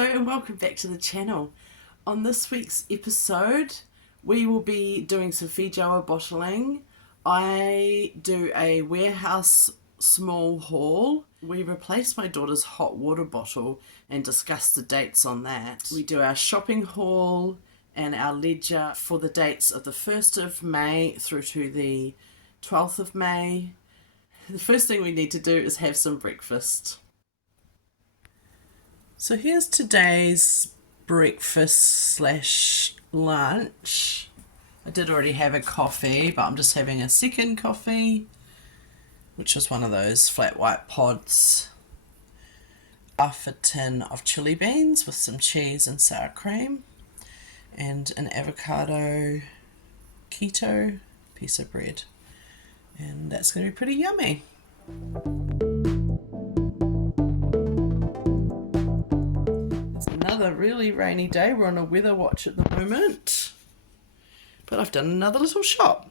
Hello and welcome back to the channel. On this week's episode, we will be doing some Feijoa bottling. I do a warehouse small haul. We replace my daughter's hot water bottle and discuss the dates on that. We do our shopping haul and our ledger for the dates of the 1st of May through to the 12th of May. The first thing we need to do is have some breakfast. So here's today's breakfast slash lunch. I did already have a coffee, but I'm just having a second coffee, which is one of those flat white pods. Half a tin of chili beans with some cheese and sour cream, and an avocado keto piece of bread. And that's going to be pretty yummy. Another really rainy day. We're on a weather watch at the moment, but I've done another little shop.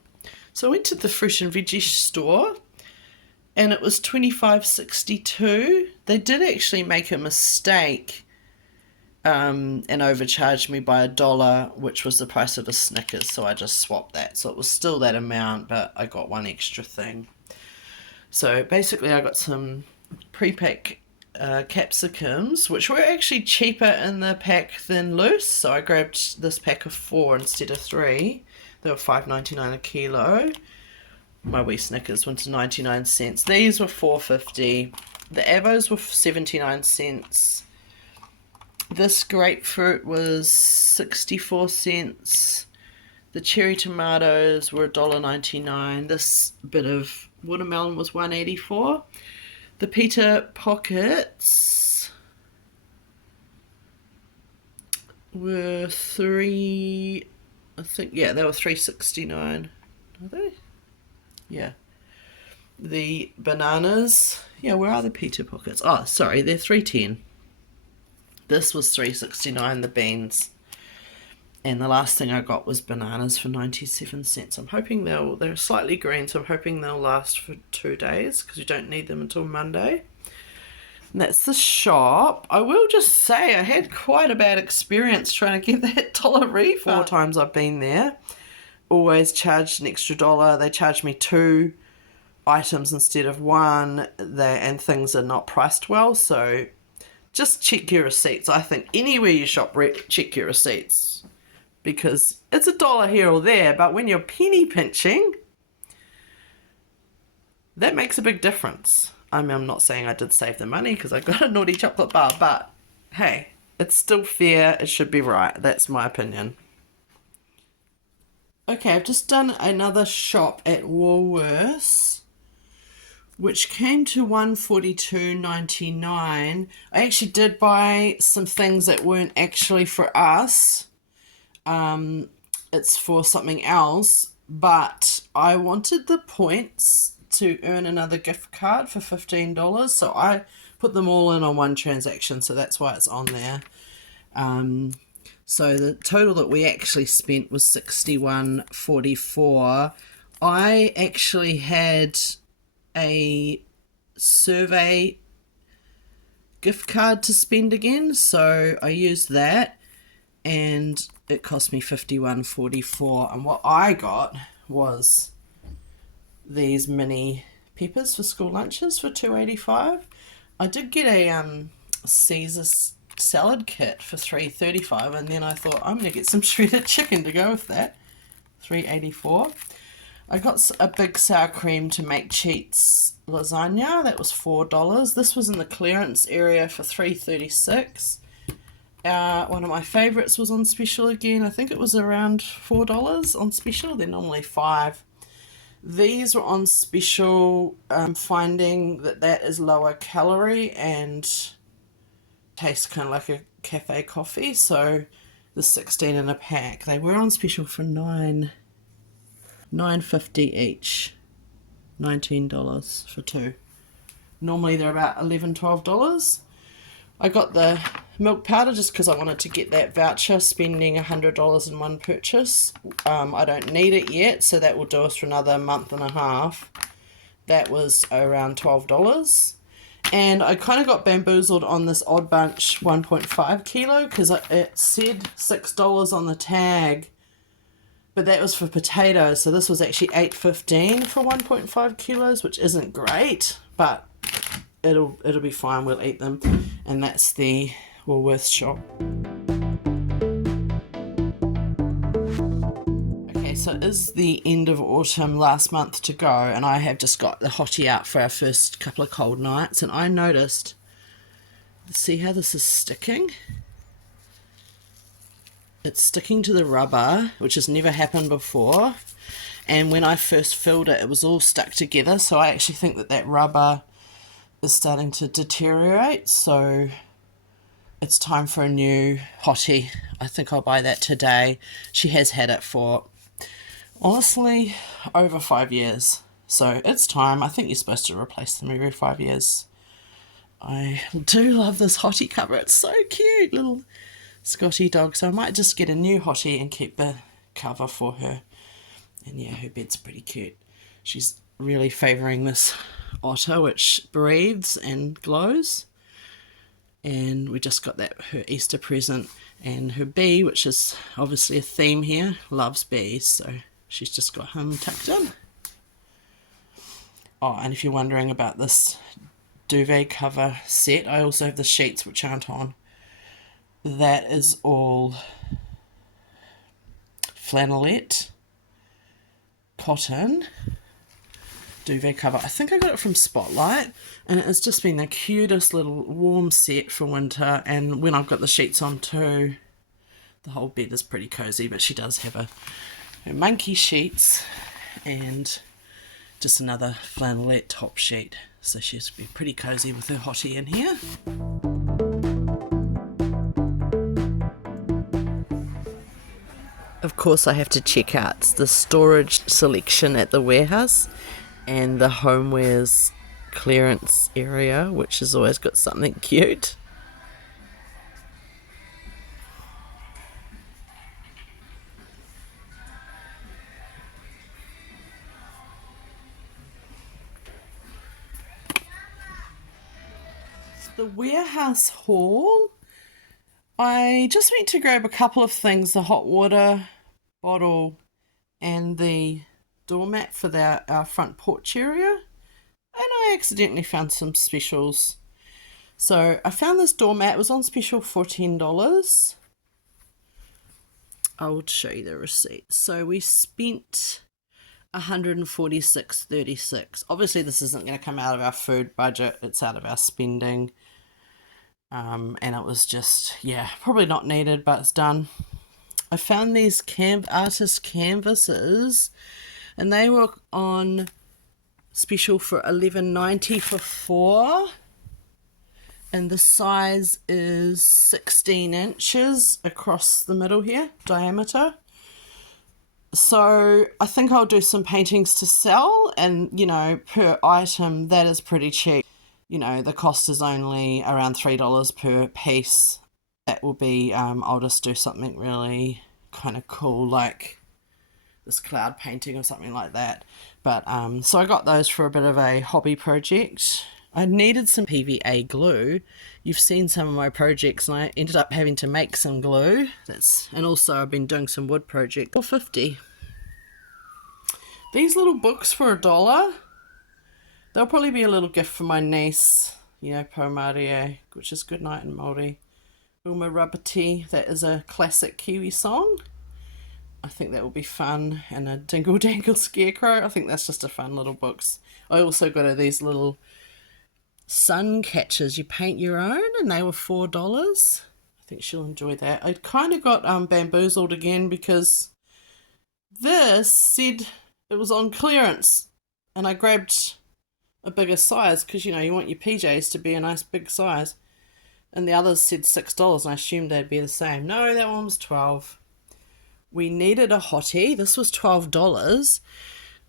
So I went to the fruit and veggie store and it was $25.62. They did actually make a mistake and overcharged me by $1, which was the price of a Snickers, so I just swapped that. So it was still that amount, but I got one extra thing. So basically I got some pre-pack capsicums, which were actually cheaper in the pack than loose, so I grabbed this pack of 4 instead of 3. They were $5.99 a kilo. My wee Snickers went to 99 cents. These were $4.50. The avos were 79 cents. This grapefruit was 64 cents. The cherry tomatoes were $1.99. This bit of watermelon was $1.84. The pita pockets were they were $3.69. Are they? Yeah. The bananas, where are the pita pockets? Oh, sorry, they're $3.10. This was $3.69, the beans. And the last thing I got was bananas for 97 cents. I'm hoping they're slightly green, so I'm hoping they'll last for 2 days because you don't need them until Monday. And that's the shop. I will just say I had quite a bad experience trying to get that $1 refund. 4 times I've been there. Always charged an extra $1. They charged me 2 items instead of 1. And things are not priced well, so just check your receipts. I think anywhere you shop, check your receipts. Because it's $1 here or there, but when you're penny pinching, that makes a big difference. I mean, I'm not saying I did save the money because I got a naughty chocolate bar, but hey, it's still fair. It should be right. That's my opinion. Okay, I've just done another shop at Woolworths, which came to $142.99. I actually did buy some things that weren't actually for us. It's for something else, but I wanted the points to earn another gift card for $15, so I put them all in on one transaction, so that's why it's on there. So the total that we actually spent was $61.44. I actually had a survey gift card to spend again, so I used that and it cost me $51.44, and what I got was these mini peppers for school lunches for $2.85. I did get a Caesar salad kit for $3.35, and then I thought I'm going to get some shredded chicken to go with that. $3.84. I got a big sour cream to make Cheats lasagna. That was $4. This was in the clearance area for $3.36. One of my favourites was on special again. I think it was around $4 on special. They're normally $5. These were on special, finding that is lower calorie and tastes kind of like a cafe coffee. So the 16 in a pack. They were on special for $9.50 each. $19 for 2. Normally they're about $11, $12. I got the milk powder just because I wanted to get that voucher, spending $100 in one purchase. I don't need it yet, so that will do us for another month and a half. That was around $12. And I kind of got bamboozled on this Odd Bunch 1.5 kilo because it said $6 on the tag, but that was for potatoes. So this was actually $8.15 for 1.5 kilos, which isn't great, but it'll be fine. We'll eat them. And that's the Woolworths shop. Okay, so it is the end of autumn, last month to go, and I have just got the hottie out for our first couple of cold nights, and I noticed, see how this is sticking? It's sticking to the rubber, which has never happened before, and when I first filled it, it was all stuck together, so I actually think that rubber is starting to deteriorate, so it's time for a new hottie. I think I'll buy that today. She has had it for, honestly, over 5 years. So it's time. I think you're supposed to replace them every 5 years. I do love this hottie cover. It's so cute. Little Scotty dog. So I might just get a new hottie and keep the cover for her. And yeah, her bed's pretty cute. She's really favouring this otter, which breathes and glows. And we just got that, her Easter present, and her bee, which is obviously a theme here, loves bees, so she's just got him tucked in. Oh, and if you're wondering about this duvet cover set, I also have the sheets which aren't on. That is all flannelette, cotton, duvet cover. I think I got it from Spotlight, and it has just been the cutest little warm set for winter. And when I've got the sheets on too, the whole bed is pretty cozy. But she does have her monkey sheets and just another flannelette top sheet, so she's be pretty cozy with her hottie in here. Of course, I have to check out the storage selection at the warehouse and the homewares clearance area, which has always got something cute. The warehouse haul, I just went to grab a couple of things, the hot water bottle and the doormat for our front porch area, and I accidentally found some specials. So I found this doormat, it was on special for $10. I will show you the receipt. So we spent $146.36. Obviously this isn't going to come out of our food budget, it's out of our spending. And it was just, yeah, probably not needed, but it's done. I found these artist canvases, and they were on special for $11.90 for 4, and the size is 16 inches across the middle here, diameter. So I think I'll do some paintings to sell, and you know, per item that is pretty cheap. You know, the cost is only around $3 per piece. That will be, I'll just do something really kind of cool, like this cloud painting or something like that. But so I got those for a bit of a hobby project. I needed some PVA glue. You've seen some of my projects, and I ended up having to make some glue. And also I've been doing some wood project for $4.50. These little books for $1. They'll probably be a little gift for my niece, you know, Po Marie, which is good night in Māori. Uma Rabati, that is a classic Kiwi song. I think that will be fun. And a Dingle Dangle Scarecrow. I think that's just a fun little books. I also got these little sun catchers. You paint your own, and they were $4. I think she'll enjoy that. I kind of got bamboozled again because this said it was on clearance, and I grabbed a bigger size because, you know, you want your PJs to be a nice big size, and the others said $6, and I assumed they'd be the same. No, that one was $12. We needed a hottie. This was $12.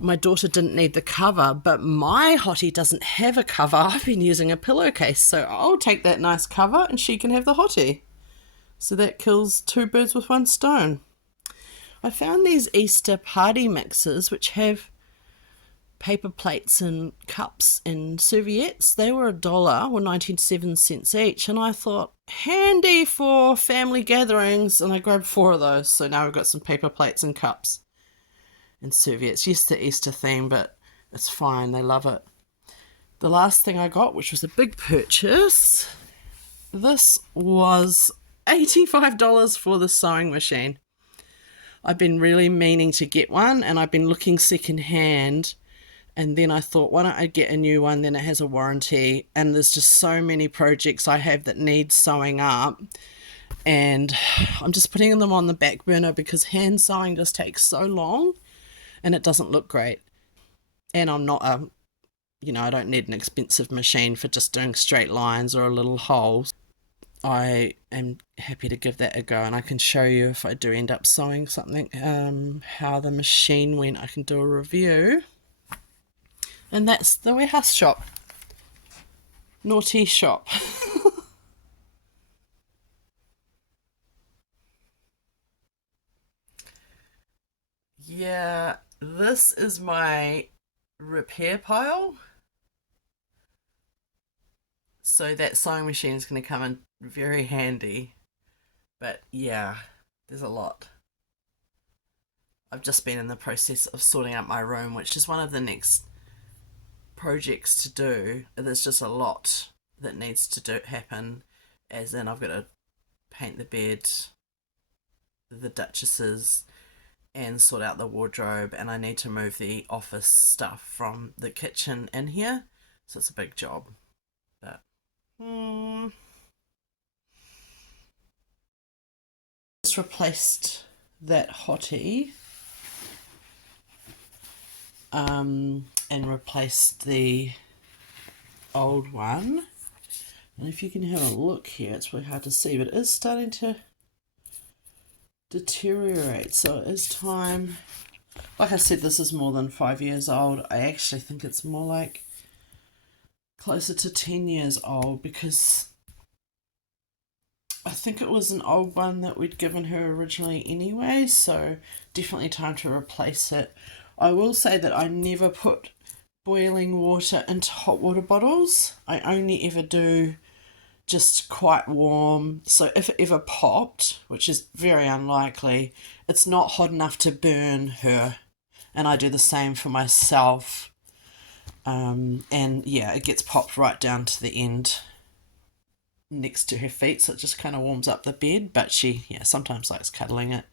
My daughter didn't need the cover, but my hottie doesn't have a cover. I've been using a pillowcase, so I'll take that nice cover and she can have the hottie. So that kills 2 birds with 1 stone. I found these Easter party mixes which have paper plates and cups and serviettes. They were $1 or 97 cents each, and I thought, handy for family gatherings, and I grabbed 4 of those. So now we've got some paper plates and cups and serviettes. Yes, the Easter theme, but it's fine, they love it. The last thing I got, which was a big purchase, this was $85 for the sewing machine. I've been really meaning to get one, and I've been looking secondhand, and then I thought, why don't I get a new one, then it has a warranty, and there's just so many projects I have that need sewing up, and I'm just putting them on the back burner because hand sewing just takes so long and it doesn't look great. And I'm not I don't need an expensive machine for just doing straight lines or a little holes. I am happy to give that a go, and I can show you if I do end up sewing something, how the machine went. I can do a review. And that's the warehouse shop. Naughty shop. Yeah, this is my repair pile. So that sewing machine is going to come in very handy. But yeah, there's a lot. I've just been in the process of sorting out my room, which is one of the next projects to do. There's just a lot that needs to happen, as in I've got to paint the bed, the Duchesses, and sort out the wardrobe, and I need to move the office stuff from the kitchen in here, so it's a big job. But just replaced that hottie and replaced the old one, and if you can have a look here, it's really hard to see, but it is starting to deteriorate, so it is time. Like I said, this is more than 5 years old. I actually think it's more like closer to 10 years old, because I think it was an old one that we'd given her originally anyway, so definitely time to replace it. I will say that I never put boiling water into hot water bottles. I only ever do just quite warm, so if it ever popped, which is very unlikely, it's not hot enough to burn her, and I do the same for myself. And yeah, it gets popped right down to the end next to her feet, so it just kind of warms up the bed, but she sometimes likes cuddling it.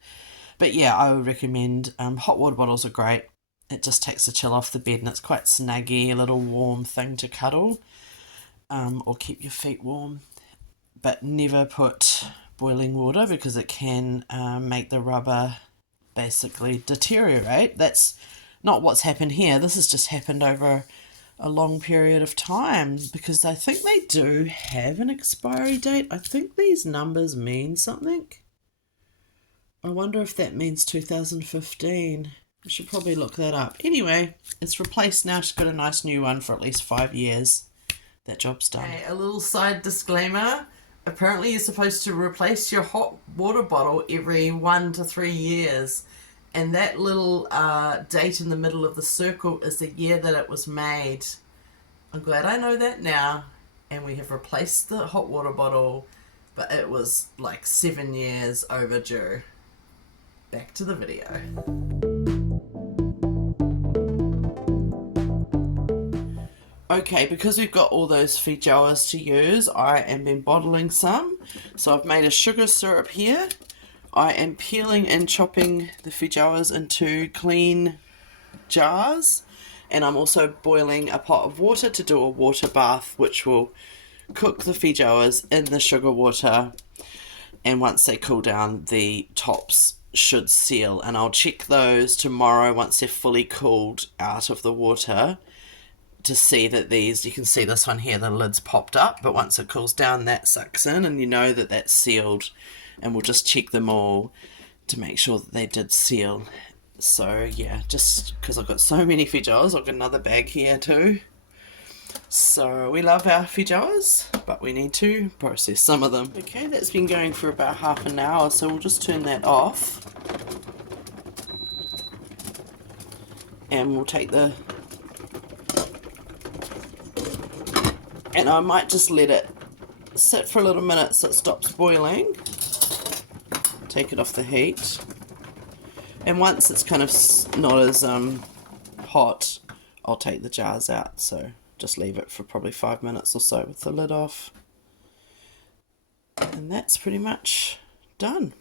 But yeah, I would recommend hot water bottles are great. It just takes the chill off the bed, and it's quite snuggy, a little warm thing to cuddle. Or keep your feet warm, but never put boiling water, because it can make the rubber basically deteriorate. That's not what's happened here. This has just happened over a long period of time, because I think they do have an expiry date. I think these numbers mean something. I wonder if that means 2015. I should probably look that up. Anyway, it's replaced now. She's got a nice new one for at least 5 years. That job's done. Okay, a little side disclaimer. Apparently you're supposed to replace your hot water bottle every 1 to 3 years. And that little date in the middle of the circle is the year that it was made. I'm glad I know that now. And we have replaced the hot water bottle, but it was like 7 years overdue. Back to the video. Okay, because we've got all those Feijoas to use, I am been bottling some. So I've made a sugar syrup here. I am peeling and chopping the Feijoas into clean jars. And I'm also boiling a pot of water to do a water bath, which will cook the Feijoas in the sugar water. And once they cool down, the tops should seal. And I'll check those tomorrow once they're fully cooled out of the water, to see that these, you can see this one here, the lid's popped up, but once it cools down, that sucks in, and you know that that's sealed. And we'll just check them all to make sure that they did seal. So yeah, just because I've got so many Feijoas, I've got another bag here too. So we love our Feijoas, but we need to process some of them. Okay, that's been going for about half an hour, so we'll just turn that off. And we'll take the And I might just let it sit for a little minute so it stops boiling. Take it off the heat. And once it's kind of not as hot, I'll take the jars out. So just leave it for probably 5 minutes or so with the lid off. And that's pretty much done.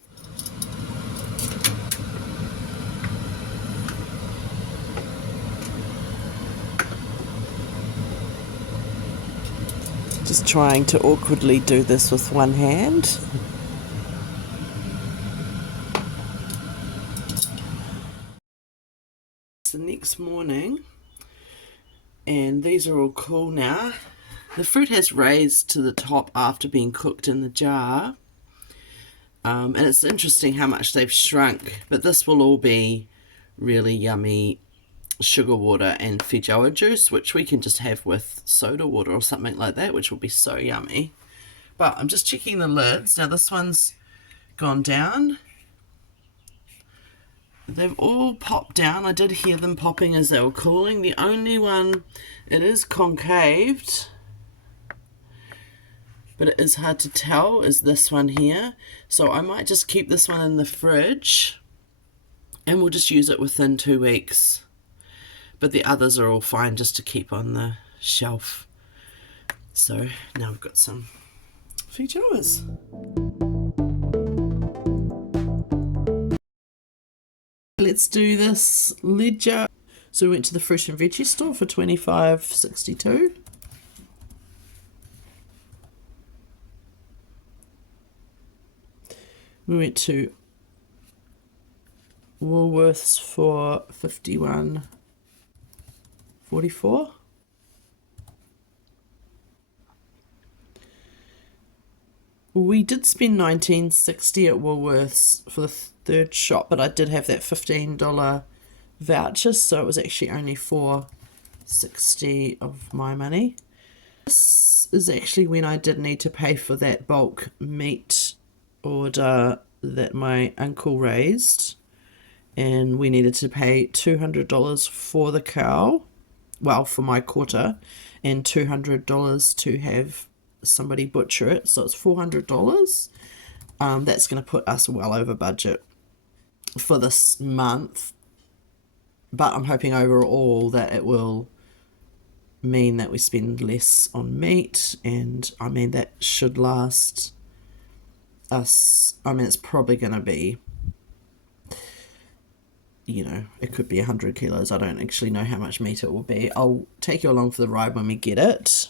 Just trying to awkwardly do this with one hand. It's the next morning, and these are all cool now. The fruit has raised to the top after being cooked in the jar. And it's interesting how much they've shrunk, but this will all be really yummy sugar water and Feijoa juice, which we can just have with soda water or something like that, which will be so yummy. But I'm just checking the lids. Now this one's gone down. They've all popped down. I did hear them popping as they were cooling. The only one, it is concaved, but it is hard to tell, is this one here. So I might just keep this one in the fridge and we'll just use it within 2 weeks. But the others are all fine just to keep on the shelf. So now we've got some Feijoas. Let's do this ledger. So we went to the fruit and veggie store for $25.62. We went to Woolworths for $51.44. We did spend $19.60 at Woolworths for the third shop, but I did have that $15 voucher, so it was actually only $4.60 of my money. This is actually when I did need to pay for that bulk meat order that my uncle raised, and we needed to pay $200 for the cow, well, for my quarter, and $200 to have somebody butcher it, so it's $400. That's going to put us well over budget for this month, but I'm hoping overall that it will mean that we spend less on meat, and I mean that should last us, I mean it's probably going to be, you know, it could be 100 kilos. I don't actually know how much meat it will be. I'll take you along for the ride when we get it,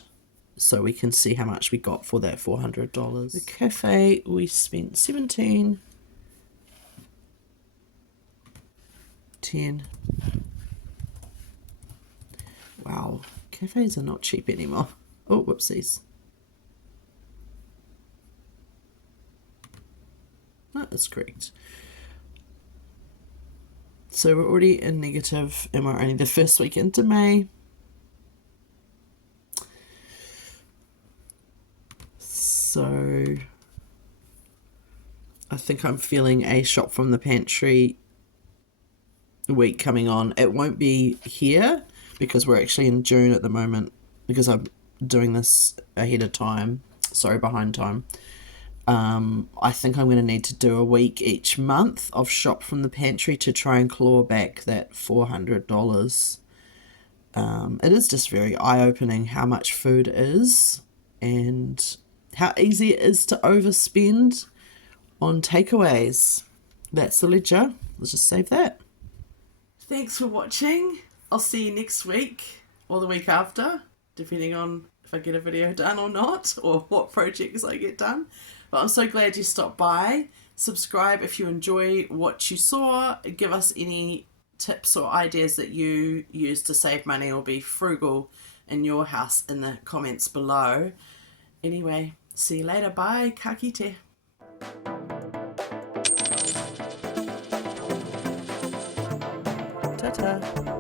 so we can see how much we got for that $400. The cafe, we spent $17.10. Wow, cafes are not cheap anymore. Oh, whoopsies. No, that's correct. So we're already in negative, and we're only the first week into May. So I think I'm feeling a shop from the pantry week coming on. It won't be here because we're actually in June at the moment, because I'm doing this ahead of time, sorry, behind time. I think I'm going to need to do a week each month of shop from the pantry to try and claw back that $400. It is just very eye-opening how much food is and how easy it is to overspend on takeaways. That's the ledger. Let's just save that. Thanks for watching. I'll see you next week or the week after, depending on if I get a video done or not, or what projects I get done. But I'm so glad you stopped by. Subscribe if you enjoy what you saw. Give us any tips or ideas that you use to save money or be frugal in your house in the comments below. Anyway, see you later. Bye. Ka kite. Ta-ta.